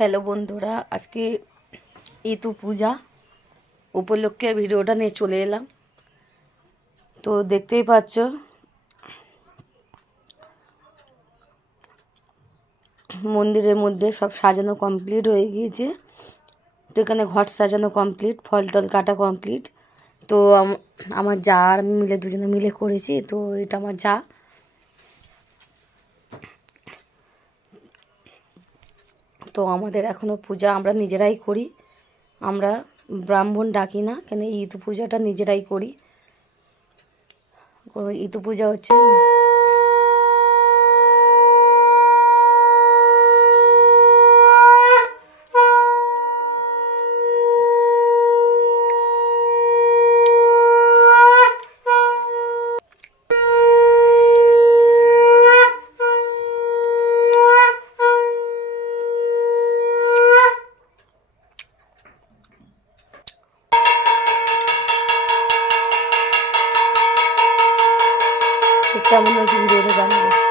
Hello বন্ধুরা, আজকে ইতু পূজা উপলক্ষে ভিডিওটা নিয়ে চলে এলাম। তো দেখতেই পাচ্ছ মন্দিরের মধ্যে সব সাজানো কমপ্লিট হয়ে গিয়েছে। তো এখানে ঘট সাজানো কমপ্লিট, ফল টল কাটা কমপ্লিট। তো আমার যা আর আমি মিলে দুজনে মিলে করেছি। তো এটা আমার যা। তো আমাদের এখনও পূজা আমরা নিজেরাই করি, আমরা ব্রাহ্মণ ডাকি না, কেন ইতু পূজাটা নিজেরাই করি। ইতু পূজা হচ্ছে কেমন হয়েছে ভিডিওটা জানাবে।